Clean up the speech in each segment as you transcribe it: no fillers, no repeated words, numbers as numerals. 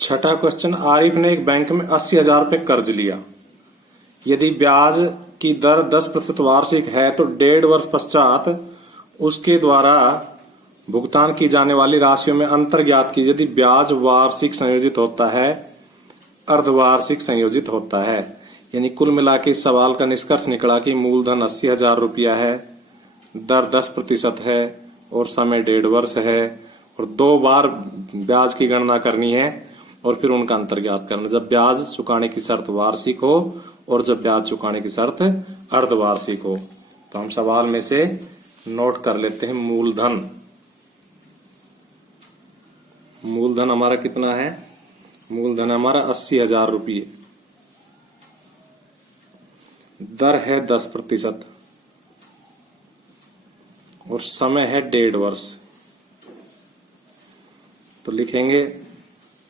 छठा क्वेश्चन, आरिफ ने एक बैंक में 80,000 रुपये कर्ज लिया। यदि ब्याज की दर 10% वार्षिक है तो 1.5 वर्ष पश्चात उसके द्वारा भुगतान की जाने वाली राशियों में अंतर ज्ञात कीजिए। यदि ब्याज वार्षिक संयोजित होता है, अर्धवार्षिक संयोजित होता है। यानी कुल मिला के इस सवाल का निष्कर्ष निकला कि मूलधन 80,000 रुपया है, दर 10% है और समय 1.5 वर्ष है और 2 बार ब्याज की गणना करनी है और फिर उनका अंतर ज्ञात करना, जब ब्याज चुकाने की शर्त वार्षिक हो और जब ब्याज चुकाने की शर्त अर्धवार्षिक हो। तो हम सवाल में से नोट कर लेते हैं मूलधन। मूलधन हमारा कितना है? मूलधन हमारा 80,000 रुपये, दर है 10% और समय है 1.5 वर्ष। तो लिखेंगे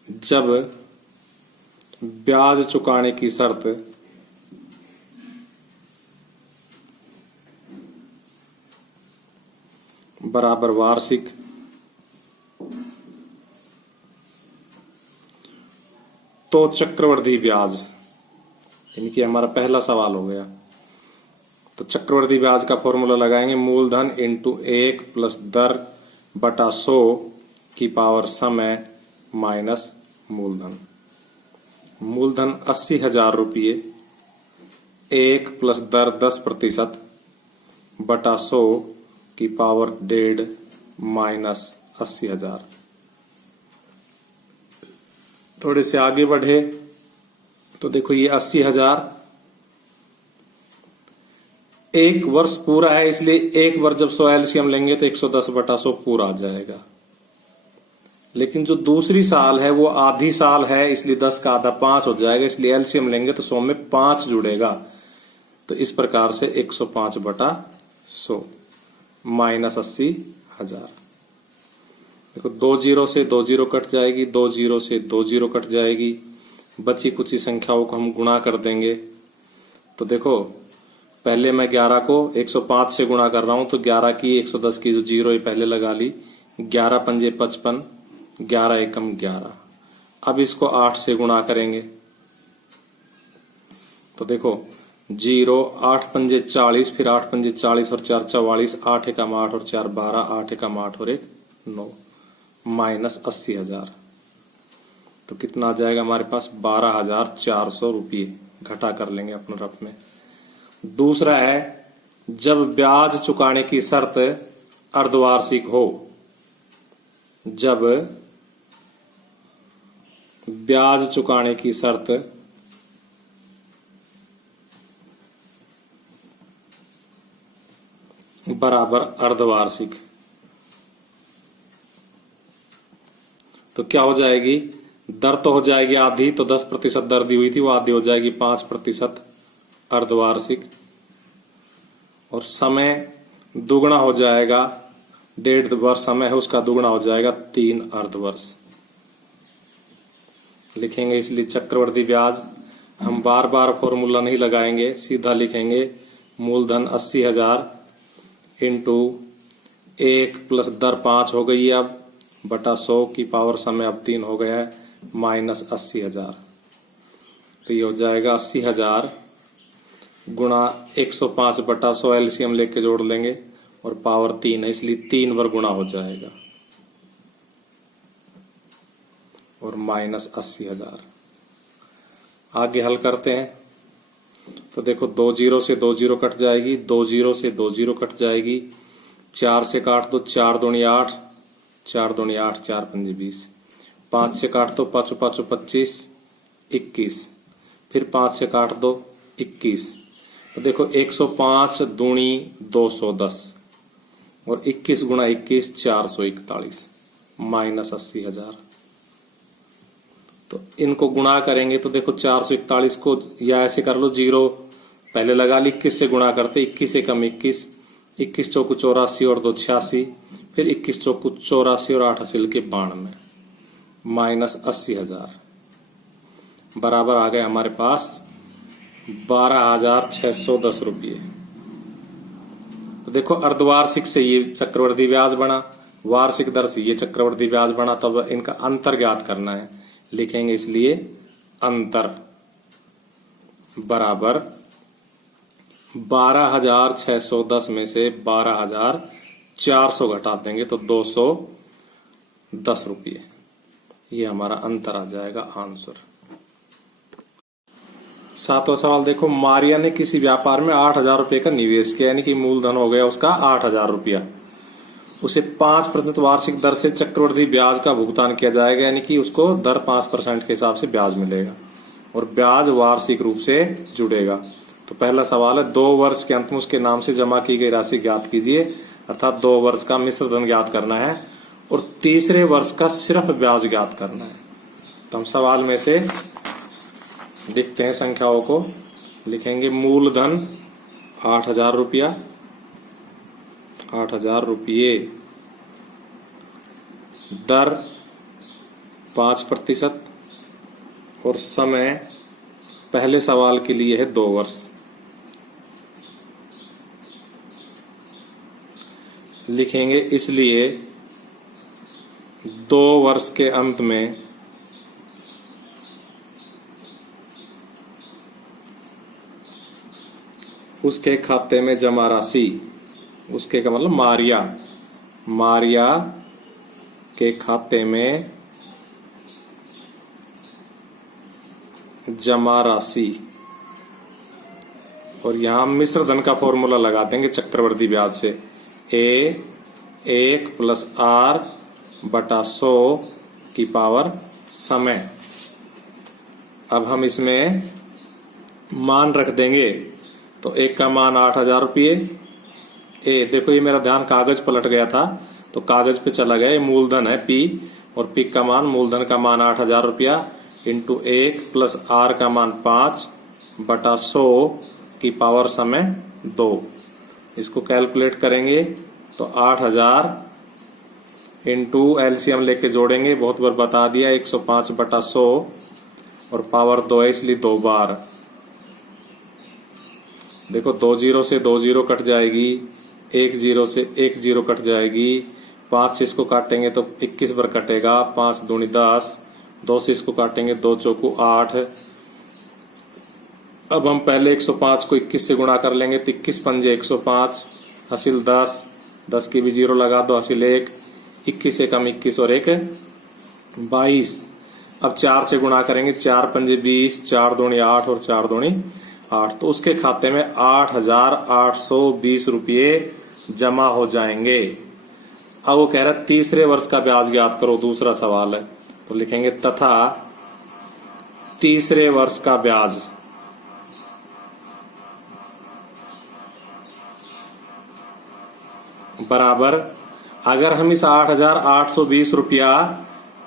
जब ब्याज चुकाने की शर्त बराबर वार्षिक तो चक्रवृद्धि ब्याज, यानी कि हमारा पहला सवाल हो गया। तो चक्रवृद्धि ब्याज का फॉर्मूला लगाएंगे, मूलधन इंटू 1 प्लस दर बटा 100 की पावर समय माइनस मूलधन। मूलधन 80,000 रुपये, 1 प्लस दर 10% बटा 100 की पावर 1.5 माइनस 80,000। थोड़े से आगे बढ़े तो देखो ये 80,000 1 वर्ष पूरा है, इसलिए एक बार जब 100 एलसीएम लेंगे तो 110 बटा 100 पूरा आ जाएगा। लेकिन जो दूसरी साल है वो आधी साल है, इसलिए 10 का आधा 5 हो जाएगा, इसलिए एलसीएम लेंगे तो 100 में 5 जुड़ेगा। तो इस प्रकार से 105 बटा 100 माइनस 80,000। देखो 2 जीरो से 2 जीरो कट जाएगी, 2 जीरो से 2 जीरो कट जाएगी, बची कुछ संख्याओं को हम गुणा कर देंगे। तो देखो पहले मैं 11 को 105 से गुणा कर रहा हूं, तो 11 की 110 की जो जीरो ये पहले लगा ली, 11 पंजे 55, 11 एकम 11। अब इसको 8 से गुणा करेंगे तो देखो 0, 8 पंजे 40, फिर 8 पंजे 40 और 4 44, 8 एकम 8 और 4 12, 8 एकम 8 और 1 9 माइनस 80,000। तो कितना आ जाएगा हमारे पास? 12,400 रुपये। घटा कर लेंगे अपने रफ में। दूसरा है जब ब्याज चुकाने की शर्त अर्धवार्षिक हो, जब ब्याज चुकाने की शर्त बराबर अर्धवार्षिक, तो क्या हो जाएगी? दर तो हो जाएगी आधी, तो 10% दर दी हुई थी वो आधी हो जाएगी 5% अर्धवार्षिक, और समय दुगना हो जाएगा, 1.5 वर्ष समय है उसका दुगना हो जाएगा 3 अर्धवर्ष लिखेंगे। इसलिए चक्रवृद्धि ब्याज हम बार बार फॉर्मूला नहीं लगाएंगे, सीधा लिखेंगे मूलधन 80,000 इंटू 1 प्लस दर 5 हो गई है अब बटा 100 की पावर समय अब 3 हो गया है माइनस 80,000। तो ये हो जाएगा 80,000 गुणा 105 बटा 100, एलसीएम लेके जोड़ लेंगे और पावर 3 है इसलिए 3 बार गुणा हो जाएगा और माइनस 80,000। आगे हल करते हैं तो देखो 2 जीरो से 2 जीरो कट जाएगी, 2 जीरो से 2 जीरो कट जाएगी, 4 से काट दो 4 दूनी 8, 4 दूनी 8, 4 पंजे 20, 5 से काट दो 5 5 25, 21, फिर 5 से काट दो 21। तो देखो 105 दूनी 210 और 21 गुणा 21 441 माइनस 80,000। तो इनको गुणा करेंगे तो देखो 441 को या ऐसे कर लो, जीरो पहले लगा ली, 21 से गुणा करते 21 एकम 21, 21 चौकू 84 और 2 86, फिर 21 चौकू 84 और 8 हासिल के 92 माइनस 80,000 बराबर आ गए हमारे पास 12,610 रुपये। तो देखो अर्धवार्षिक से ये चक्रवृद्धि ब्याज बना, वार्षिक दर से ये चक्रवृद्धि ब्याज बना, तब इनका अंतर ज्ञात करना है। लिखेंगे इसलिए अंतर बराबर 12,610 में से 12,400 घटा देंगे तो 210 रुपये। ये हमारा अंतर आ जाएगा आंसर। 7वां सवाल देखो, मारिया ने किसी व्यापार में 8,000 रुपये का निवेश किया, यानी कि मूलधन हो गया उसका 8,000 रुपया। उसे 5% वार्षिक दर से चक्रवृद्धि ब्याज का भुगतान किया जाएगा, यानी कि उसको दर 5% के हिसाब से ब्याज मिलेगा और ब्याज वार्षिक रूप से जुड़ेगा। तो पहला सवाल है 2 वर्ष के अंत में उसके नाम से जमा की गई राशि ज्ञात कीजिए, अर्थात 2 वर्ष का मिश्र धन ज्ञात करना है और तीसरे वर्ष का सिर्फ ब्याज ज्ञात करना है। तो हम सवाल में से लिखते हैं संख्याओं को, लिखेंगे मूलधन 8,000 रुपया, 8,000 रुपये, दर 5% और समय पहले सवाल के लिए है 2 वर्ष। लिखेंगे इसलिए 2 वर्ष के अंत में उसके खाते में जमा राशि, उसके का मतलब मारिया के खाते में जमा राशि, और यहां मिश्र धन का फॉर्मूला लगा देंगे चक्रवृद्धि ब्याज से, A1 + R/100 की पावर समय। अब हम इसमें मान रख देंगे, तो एक का मान 8,000 रुपये। देखो ये मेरा ध्यान कागज पलट गया था तो कागज पे चला गया, ये मूलधन है P और P का मान, मूलधन का मान 8,000 रुपया इंटू 1 + R का मान 5/100 की पावर समय 2। इसको कैलकुलेट करेंगे तो 8,000 इंटू एलसीएम लेके जोड़ेंगे, बहुत बार बता दिया, 105/100 और पावर 2 है इसलिए 2 बार। देखो 2 0 से 2 0 कट जाएगी, 1 0 से 1 0 कट जाएगी, 5 से इसको काटेंगे तो 21 बार कटेगा, 5 दूनी 10, 2 से इसको काटेंगे 2 चौकू 8। अब हम पहले 105 को 21 से गुणा कर लेंगे तो 21 पंजे 105, हासिल 10, 10 की भी 0 लगा दो, हासिल 1, 21 से कम 21 और 1 22। अब 4 से गुणा करेंगे, 4 पंजे 20, 4 दूनी 8 और 4 दूनी 8, तो उसके खाते में 8,820 रुपये जमा हो जाएंगे। अब वो कह रहा है तीसरे वर्ष का ब्याज ज्ञात करो, दूसरा सवाल है, तो लिखेंगे तथा तीसरे वर्ष का ब्याज बराबर, अगर हम इस 8,820 रुपया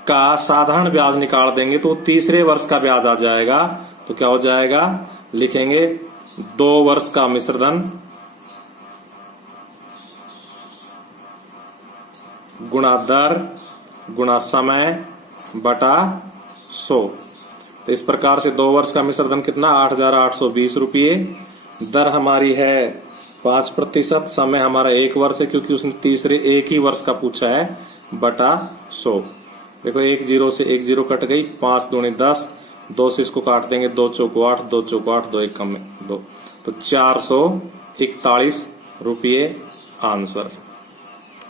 का साधारण ब्याज निकाल देंगे तो तीसरे वर्ष का ब्याज आ जाएगा। तो क्या हो जाएगा, लिखेंगे 2 वर्ष का मिश्रधन गुणा दर गुणा समय बटा 100। तो इस प्रकार से 2 वर्ष का मिश्रधन कितना, 8,820 रुपये, दर हमारी है 5%, समय हमारा 1 वर्ष है क्योंकि उसने तीसरे एक ही वर्ष का पूछा है, बटा 100। देखो 1 0 से 1 0 कट गई, 5 दूनी 10, 2 से इसको काट देंगे, 2 चौको 8, 2 चौको 8, 2 1 कम में 2, तो 441 रुपये आंसर।